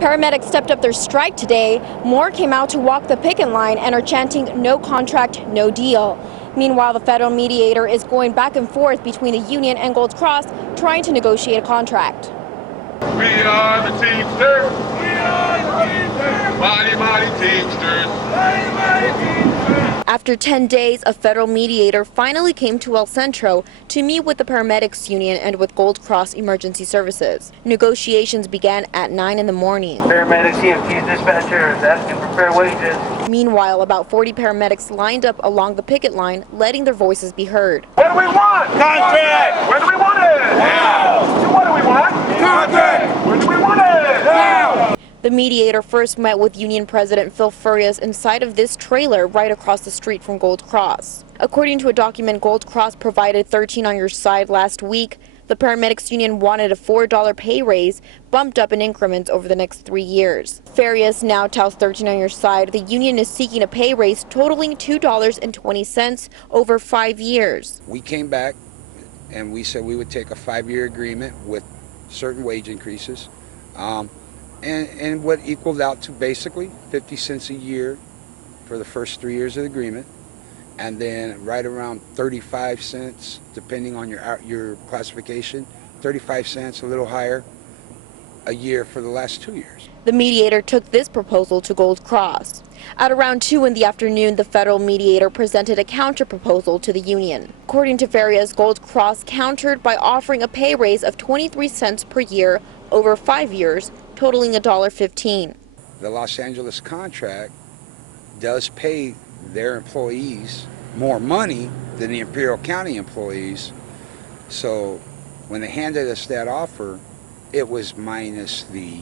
Paramedics stepped up their strike today. More came out to walk the picket line and are chanting "no contract, no deal." Meanwhile, the federal mediator is going back and forth between the union and Gold Cross, trying to negotiate a contract. We are the Teamsters. We are the Teamsters. Mighty, mighty Teamsters. Mighty, mighty Teamsters. After 10 days, a federal mediator finally came to El Centro to meet with the Paramedics Union and with Gold Cross Emergency Services. Negotiations began at 9 in the morning. Paramedic CFT's dispatcher is asking for fair wages. Meanwhile, about 40 paramedics lined up along the picket line, letting their voices be heard. What do we want? Contract. When do we want it? Now. So what do we want? Contract. When do we want it? Now. The mediator first met with Union President Phil Furious inside of this trailer right across the street from Gold Cross. According to a document Gold Cross provided 13 on your side last week, the Paramedics Union wanted a $4 pay raise, bumped up in increments over the next 3 years. Furious now tells 13 on your side the union is seeking a pay raise totaling $2.20 over 5 years. We came back and we said we would take a 5-year agreement with certain wage increases. And what equaled out to basically 50 cents a year for the first 3 years of the agreement, and then right around 35 cents, depending on your classification, 35 cents, a little higher, a year for the last 2 years. The mediator took this proposal to Gold Cross. At around 2 in the afternoon, the federal mediator presented a counter proposal to the union. According to Farias, Gold Cross countered by offering a pay raise of 23 cents per year over 5 years, totaling $1.15. The Los Angeles contract does pay their employees more money than the Imperial County employees. So when they handed us that offer, it was minus the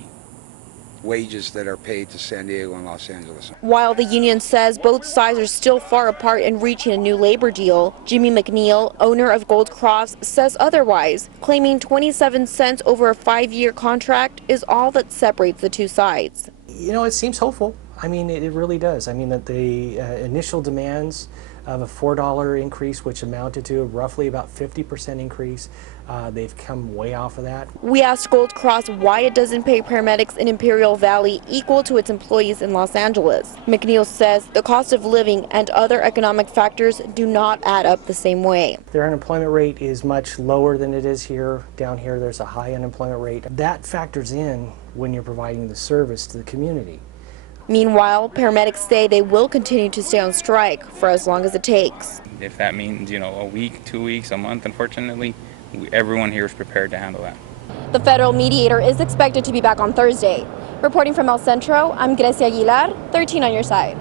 wages that are paid to San Diego and Los Angeles. While the union says both sides are still far apart in reaching a new labor deal, Jimmy McNeil, owner of Gold Cross, says otherwise, claiming 27 cents over a 5-year contract is all that separates the two sides. You know, it seems hopeful. I mean, it really does. I mean, that the initial demands of a $4 increase, which amounted to roughly about 50% increase, they've come way off of that. We asked Gold Cross why it doesn't pay paramedics in Imperial Valley equal to its employees in Los Angeles. McNeil says the cost of living and other economic factors do not add up the same way. Their unemployment rate is much lower than it is here. Down here, there's a high unemployment rate. That factors in when you're providing the service to the community. Meanwhile, paramedics say they will continue to stay on strike for as long as it takes. If that means, a week, 2 weeks, a month, unfortunately, everyone here is prepared to handle that. The federal mediator is expected to be back on Thursday. Reporting from El Centro, I'm Grecia Aguilar, 13 on your side.